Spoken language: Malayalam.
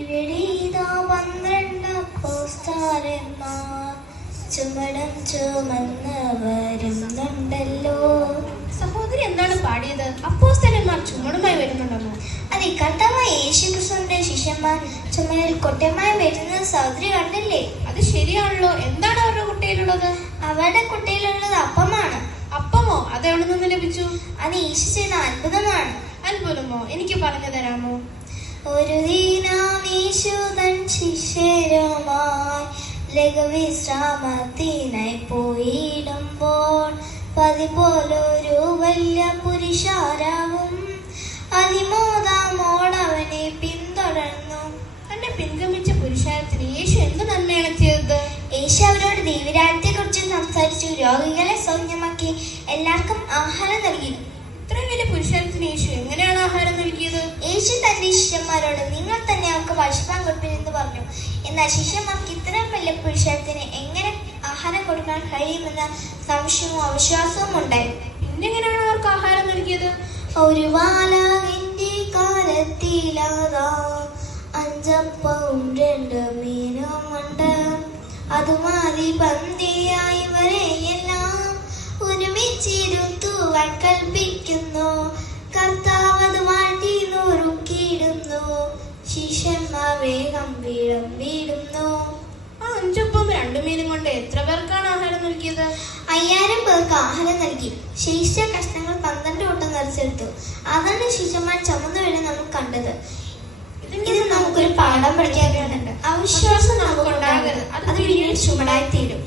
ഇവിടെ ഇതാ പന്ത്രണ്ട് ചുമടം ചുമന്ന് വരുന്നുണ്ടല്ലോ സഹോദരി എന്താണ് പാടിയത്? അപ്പോസ്തലന്മാർ ചുമടുമായി വരുന്നുണ്ടല്ലോ അതെ കർത്താവായ യേശു ക്രിസ്തുവിന്റെ ശിഷ്യന്മാർ ചുമലിൽ കൊട്ടയമായി വരുന്ന സഹോദരി കണ്ടില്ലേ? അത് ശരിയാണല്ലോ. എന്താണ് അവരുടെ കുട്ടയിലുള്ളത്? അവരുടെ കുട്ടിയിലുള്ളത് അപ്പമാണ്. അപ്പമോ? അത് എവിടെ നിന്ന് ലഭിച്ചു? അത് യേശു ചെയ്ത അത്ഭുതമാണ്. അത്ഭുതമോ? എനിക്ക് പറഞ്ഞു തരാമോ? ഒരു ദിനം യേശു തൻ ശിഷ്യരുമായി ലഘുവിശ്രാമത്തിനായി പോയിടുമ്പോൾ പതിപോലൊരു വലിയ പുരുഷാരാവും അതിമോദമോടവനെ പിന്തുടർന്നു. അവന്റെ പിൻഗമിച്ച പുരുഷാരത്തിന് യേശു എന്ത് നന്മയാണ് ചെയ്തത്? യേശു അവരോട് ദൈവരാജ്യത്തെ കുറിച്ച് സംസാരിച്ചു രോഗികളെ സൗമ്യമാക്കി എല്ലാവർക്കും ആഹാരം നൽകി. ഇത്രയും വലിയ പുരുഷാരത്തിന് യേശു എങ്ങനെയാണ് യേശു തന്റെ ശിഷ്യന്മാരോട് നിങ്ങൾ തന്നെ അവർക്ക് ഭക്ഷണം കൊടുപ്പിനെന്ന് പറഞ്ഞു. എന്നാൽ ശിഷ്യന്മാർക്ക് ഇത്രയും വലിയ പുരുഷത്തിന് എങ്ങനെ ആഹാരം കൊടുക്കാൻ കഴിയുമെന്ന സംശയവും അവിശ്വാസവും ഉണ്ടായി. പിന്നെങ്ങനെയാണ് അവർക്ക് ആഹാരം നൽകിയത്? ഒരു വാലാവിന്റെ കാലത്തിലാതാ അഞ്ചപ്പവും രണ്ട് മീനും ഉണ്ട് അതുമാതി പന്തിയായി വരെയെല്ലാം ഒരുമിച്ചിരുത്തുവാൻ കൽപ്പിക്കുന്നു. വേഗം വീടും വീടുന്നു ആ അഞ്ചപ്പം രണ്ടു മീനും കൊണ്ട് എത്ര പേർക്കാണ് ആഹാരം നൽകിയത്? അയ്യായിരം പേർക്ക് ആഹാരം നൽകി. ശേഷിച്ച കഷ്ണങ്ങൾ പന്ത്രണ്ട് വട്ടം നിറച്ചെടുത്തു. അതാണ് ശിശുമാൻ ചുമന്നു വീണ് നമുക്ക് കണ്ടത്. ഇത് നമുക്കൊരു പാഠം പഠിക്കാനുണ്ട് അവിശ്വാസം നമുക്ക് ഉണ്ടാകരുത് അത് പിന്നീട് ചുമടായി തീരും